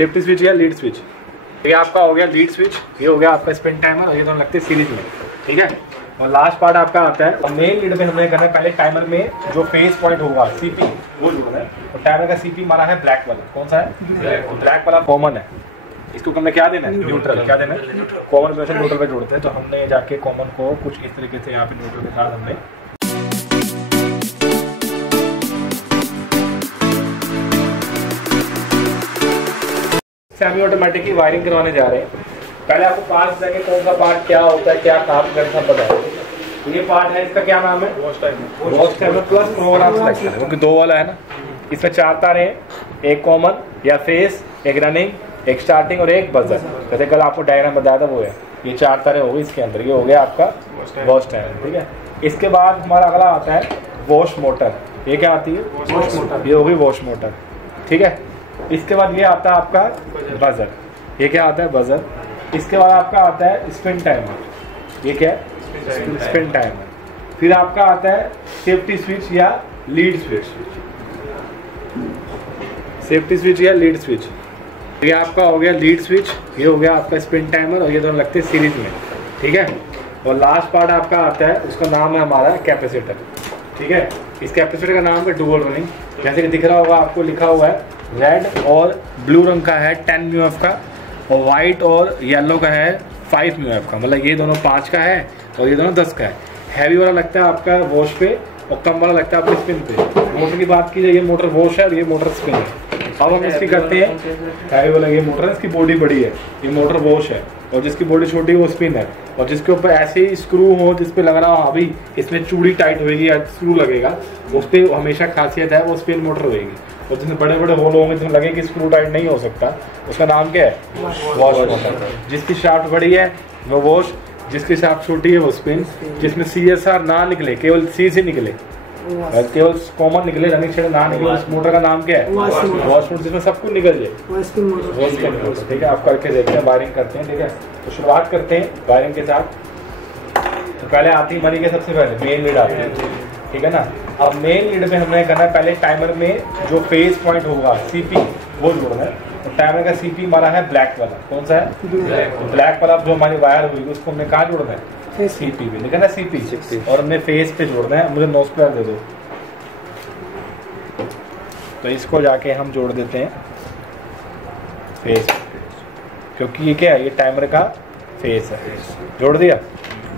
Safety switch या lead switch. ये आपका हो गया लीड स्विच, ये हो गया आपका स्पिन टाइमर और ये दोनों लगते हैं सीरीज में, ठीक है। और लास्ट पार्ट आपका आता है और मेन लीड में हमने करना है पहले टाइमर में जो फेस पॉइंट होगा सीपी वो जोड़ना है। तो टाइमर का सीपी हमारा है ब्लैक वाला, कौन सा है? ब्लैक वाला कॉमन है। इसको हमने क्या देना है? न्यूट्रल। क्या देना है? कॉमन पे से न्यूट्रल पे जोड़ते हैं। तो हमने जाके कॉमन को कुछ इस तरीके से यहाँ पे न्यूट्रल के साथ हमने सेमी ऑटोमेटिक की वायरिंग करवाने जा रहे हैं। पहले आपको पास जाके कौन सा पार्ट क्या होता है, क्या काम करता है पता है। ये पार्ट है, इसका क्या नाम है? Wash timer plus program selector, क्योंकि दो वाला है ना। इसमें 4 तारे हैं, एक कॉमन या फेस, एक रनिंग, एक स्टार्टिंग और एक बजर। जैसे कल आपको डायग्राम बताया था वो है। ये 4 तारे हो गए इसके अंदर। ये हो गया आपका वॉश टाइमर, ठीक है। इसके बाद हमारा अगला आता है वॉश मोटर। ये क्या आती है? Wash motor. ये हो गई वॉश मोटर, ठीक है। इसके बाद ये आता है आपका बजर। ये क्या आता है? बजर। इसके बाद आपका आता है स्पिन टाइमर। ये क्या है? Spin timer. फिर आपका आता है सेफ्टी स्विच या लीड स्विच। सेफ्टी स्विच या लीड स्विच, ये आपका हो गया लीड स्विच, ये हो गया आपका स्पिन टाइमर और ये दोनों लगते हैं सीरीज में, ठीक है। और लास्ट पार्ट आपका आता है, उसका नाम है हमारा कैपेसिटर, ठीक है। इस कैपेसिटर का नाम है डुअल रनिंग। जैसे कि दिख रहा होगा आपको, लिखा हुआ है रेड और ब्लू रंग का है 10 म्यूएफ का, और वाइट और येलो का है 5 म्यूएफ का। मतलब ये दोनों 5 का है और ये दोनों 10 का है। हैवी वाला लगता है आपका वॉश पे और कम वाला लगता है आपके स्पिन पे। मोटर की बात की जाए, ये मोटर वॉश है और ये मोटर स्पिन है। अब हम इसकी करते हैं हैवी वाला। ये मोटर है, इसकी बॉडी बड़ी है, ये मोटर वॉश है, और जिसकी बॉडी छोटी है वो स्पिन है। और जिसके ऊपर ऐसे ही स्क्रू हो, जिस पे लग रहा हो अभी इसमें चूड़ी टाइट होगी या स्क्रू लगेगा, उस पर हमेशा खासियत है वो स्पिन मोटर होगी। और जिसमें बड़े बड़े होल होंगे जिसमें लगे कि स्क्रू टाइट नहीं हो सकता, उसका नाम क्या है? Wash motor. जिसकी शाफ्ट बड़ी है वो वॉश, जिसकी शाफ्ट छोटी है वो स्पिन। जिसमें CSR ना निकले, केवल C से निकले, केवल कॉमन निकले, रनिंग शेड ना निकले, उस मोटर का नाम क्या है? Wash motor. जिसमें सब कुछ निकल जाए, ठीक है। आप करके देखते हैं, वायरिंग करते हैं, ठीक है। तो शुरुआत करते हैं वायरिंग के साथ। तो पहले आती है मनी के सबसे पहले मेन लीड आती है, ठीक है ना। अब मेन लीड में हमने करना है पहले टाइमर में जो फेस पॉइंट होगा CP वो जोड़ना है। तो टाइमर का CP हमारा है ब्लैक वाला, कौन सा है? ब्लैक वाला। जो हमारी वायर हुई उसको हमने कहाँ जोड़ना है? CP पे, लिखा ना CP, और हमने फेस पे जोड़ना है। मुझे नोज प्लेयर दे दो। तो इसको जाके हम जोड़ देते हैं फेस, क्योंकि ये क्या है? ये टाइमर का फेस है। जोड़ दिया,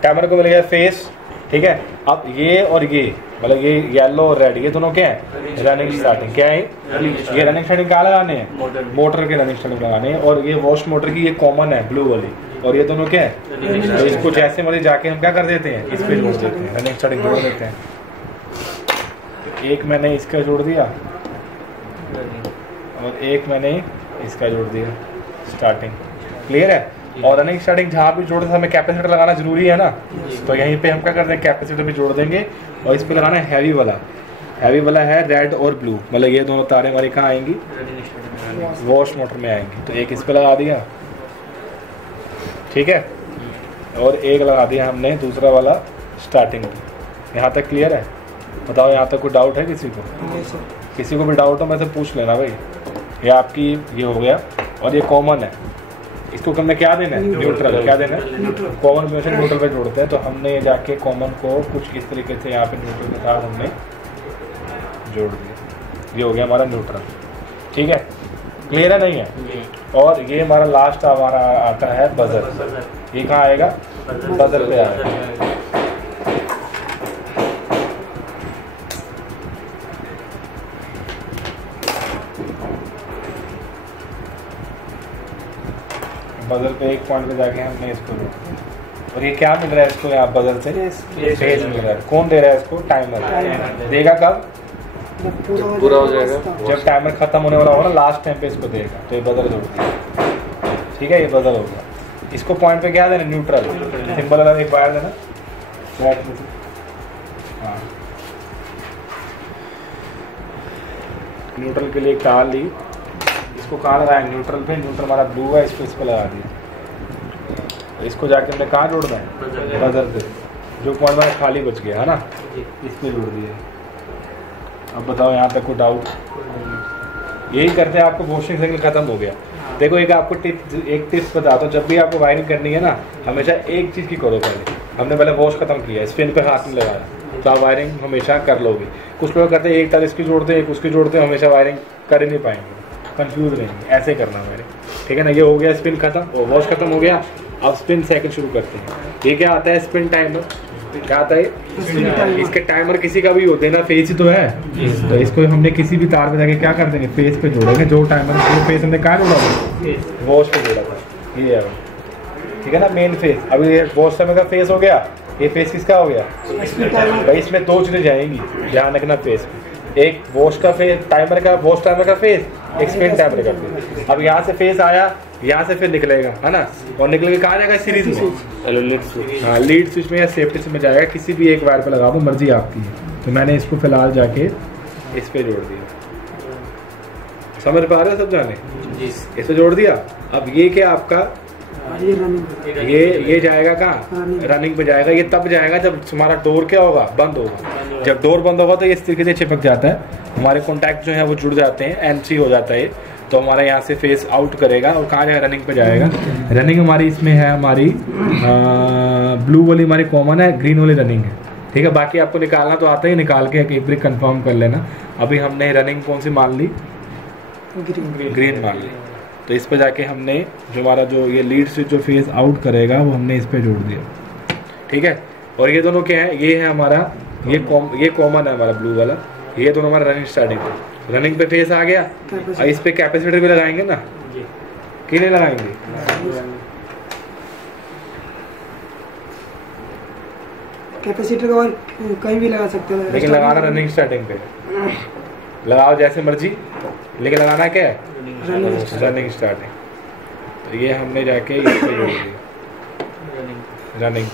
टाइमर को मिल गया फेस, ठीक है। अब ये और ये मतलब ये येलो और रेड, ये दोनों क्या है? Running starting. क्या है ये? रनिंग स्टार्टिंग क्या लगाने हैं? मोटर के रनिंग स्टार्टिंग लगाने हैं। और ये वॉश मोटर की ये कॉमन है ब्लू वाली, और ये दोनों क्या है? तो इसको जैसे मर्जी जाके हम क्या कर देते हैं? इस पे जोड़ देते हैं, रनिंग स्टार्टिंग जोड़ देते हैं। एक मैंने इसका जोड़ दिया और एक मैंने इसका जोड़ दिया, स्टार्टिंग। क्लियर है? और रनिंग स्टार्टिंग जहाँ भी जोड़ते हमें कैपेसिटर लगाना जरूरी है ना, तो यहीं पे हम क्या करते हैं? कैपेसिटर भी जोड़ देंगे। और इस पे लगाना है हैवी वाला। हैवी वाला है रेड और ब्लू, मतलब ये दोनों तारे हमारी कहाँ आएंगी? वॉश मोटर में आएंगी। तो एक इस पे लगा दिया, ठीक है, और एक लगा दिया हमने दूसरा वाला स्टार्टिंग। यहाँ तक क्लियर है? बताओ यहाँ तक कोई डाउट है किसी को? किसी को भी डाउट हो मैं से पूछ लेना भाई। ये आपकी ये हो गया, और ये कॉमन है। इसको हमने क्या देना है? न्यूट्रल। क्या देना है? कॉमन में से न्यूट्रल पे जोड़ते हैं। तो हमने जाके कॉमन को कुछ इस तरीके से यहाँ पे न्यूट्रल के साथ हमने जोड़ दिया। ये हो गया हमारा न्यूट्रल, ठीक है। क्लियर है? नहीं है? और ये हमारा लास्ट हमारा आता है बजर। ये कहाँ आएगा? बजर पे आएगा। बजर पे एक पॉइंट पे जाके हमने इसको जोड़ा। और ये क्या मिल रहा है इसको? यहाँ बजर से फेज मिल रहा है। कौन दे रहा है इसको? टाइमर। देगा कब? पूरा हो जाएगा जब टाइमर खत्म होने वाला होगा ना, लास्ट टाइम पे इसको देगा। तो ये बदल जोड़ दिया, ठीक है। ये बदल हो गया। इसको पॉइंट पे क्या देना? न्यूट्रल। सिंपल वाला एक वायर देना। हाँ, न्यूट्रल के लिए एक तार ली। इसको कहाँ लगाया? न्यूट्रल पे। न्यूट्रल हमारा ब्लू है, इसको इस पर लगा दिया। इसको जाके हमने कहाँ जोड़ना है? बजर पे। जो पॉइंट हमारा खाली बच गया है ना, इस पे जोड़ दिया। अब बताओ यहाँ तक कोई डाउट? यही करते हैं, आपको वॉशिंग साइकिल खत्म हो गया। देखो एक आपको टिप्स बताता हूँ, जब भी आपको वायरिंग करनी है ना, हमेशा एक चीज़ की करो पहले। हमने पहले वॉश खत्म किया, स्पिन पे हाथ नहीं लगाया, तो आप वायरिंग हमेशा कर लोगे। कुछ लोग करते हैं एक तार इसकी जोड़ते हैं एक उसकी जोड़ते हैं, हमेशा वायरिंग कर ही नहीं पाएंगे, कंफ्यूज रहेंगे। ऐसे करना वायरिंग, ठीक है ना। ये हो गया स्पिन खत्म और वॉश खत्म हो गया। अब स्पिन साइकिल शुरू करते हैं। ये क्या आता है, स्पिन टाइमर। क्या आता है, इसके टाइमर किसी का भी होते हैं ना, फेस ही तो है, तो इसको हमने किसी भी तार पे जाके क्या कर देंगे, फेस पे जोड़ेंगे। जो टाइमर फेस हमने कहाँ जोड़ा था, वॉश पे जोड़ा था, ये है, ठीक है ना, मेन फेस। अभी ये वॉश टाइमर का फेस हो गया, ये फेस किसका हो गया भाई। इसमें दो चीजें जाएंगी, ध्यान रखना फेस में। एक वॉश का फेस, टाइमर का, वॉश टाइमर का फेस, एक स्पिन टाइमर का फेस। अब यहाँ से फेस आया, यहाँ से फिर निकलेगा, है ना, और निकल के कहाँ जाएगा, सीरीज में। हाँ, लीड स्विच में या सेफ्टी स्विच में जाएगा। किसी भी एक वायर पे लगा दो, मर्जी आपकी है। तो मैंने इसको फिलहाल जाके इस पे जोड़ दिया। समझ पा रहे हो सब जाने, इस पे जोड़ दिया। अब ये क्या आपका, ये जाएगा कहाँ, रनिंग पे जाएगा। ये तब जाएगा जब तुम्हारा डोर क्या होगा, बंद होगा। जब डोर बंद होगा तो ये इस तरीके से चिपक जाता है, हमारे कॉन्टैक्ट जो है वो जुड़ जाते हैं, एंट्री हो जाता है। तो हमारा यहाँ से फेस आउट करेगा और कहाँ जाएगा, रनिंग पे जाएगा। रनिंग हमारी इसमें है, हमारी ब्लू वाली हमारी कॉमन है, ग्रीन वाली रनिंग है, ठीक है। बाकी आपको निकालना तो आता ही, निकाल के एक बार कंफर्म कर लेना। अभी हमने रनिंग कौन सी मान ली, ग्रीन मान ली। तो इस पे जाके हमने जो हमारा जो ये लीड स्विच जो फेस आउट करेगा वो हमने इस पे जोड़ दिया, ठीक है। और ये दोनों क्या है, ये है हमारा, ये कॉमन है हमारा ब्लू वाला। ये दोनों हमारा रनिंग स्टार्टिंग पे, रनिंग पे फेस आ गया। और इस पे कैपेसिटर भी लगाएंगे ना, कि नहीं लगाएंगे, कैपेसिटर का और कहीं भी लगा सकते हैं, लेकिन लगाना रनिंग स्टार्टिंग पे लगाओ जैसे मर्जी, लेकिन लगाना क्या है, रनिंग स्टार्टिंग। तो ये हमने जाके इस पे जोड़ दिया, रनिंग,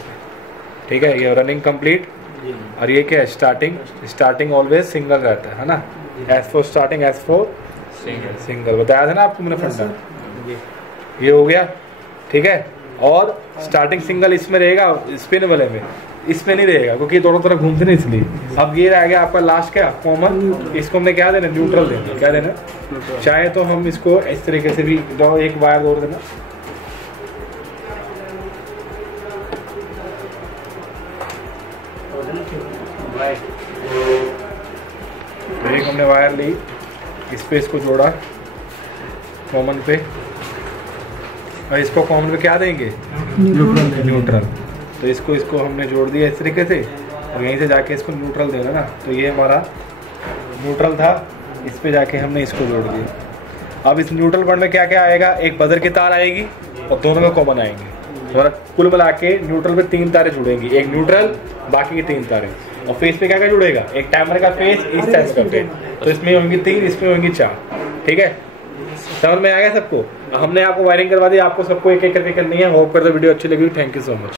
ठीक है। ये रनिंग कंप्लीट। और ये क्या है, स्टार्टिंग ऑलवेज सिंगल रहता है ना, as for starting, as for single, बताया था ना आपको मैंने फंडा। ये हो गया, ठीक है। और स्टार्टिंग सिंगल इसमें रहेगा, स्पिन वाले में इसमें नहीं रहेगा, क्योंकि दोनों तरफ घूमते नहीं इसलिए। अब ये रह गया आपका लास्ट क्या, कॉमन। इसको हमने क्या देना, न्यूट्रल देना। क्या देना, चाहे तो हम इसको इस तरीके से भी दो, एक वायर जोड़ देना, तो एक हमने वायर ली, इस पे इसको जोड़ा कॉमन पे, और इसको कॉमन पे क्या देंगे, न्यूट्रल। तो इसको हमने जोड़ दिया इस तरीके से, और यहीं से जाके इसको न्यूट्रल देना ना। तो ये हमारा न्यूट्रल था, इस पे जाके हमने इसको जोड़ दिया। अब इस न्यूट्रल पॉइंट में क्या क्या आएगा, एक बजर की तार आएगी और दोनों में कॉमन आएंगे। तो कुल मिला के न्यूट्रल पे 3 तारें जुड़ेंगी, एक न्यूट्रल, बाकी की 3 तारें। और फेस पे क्या क्या जुड़ेगा, एक टाइमर का फेस, इस टाइप का फेस। तो इसमें होंगी 3, इसमें होंगी 4, ठीक है। समझ में आ गया सबको। हमने आपको वायरिंग करवा दी, आपको सबको एक एक करके करनी है। होप करते वीडियो अच्छी लगी, थैंक यू सो मच।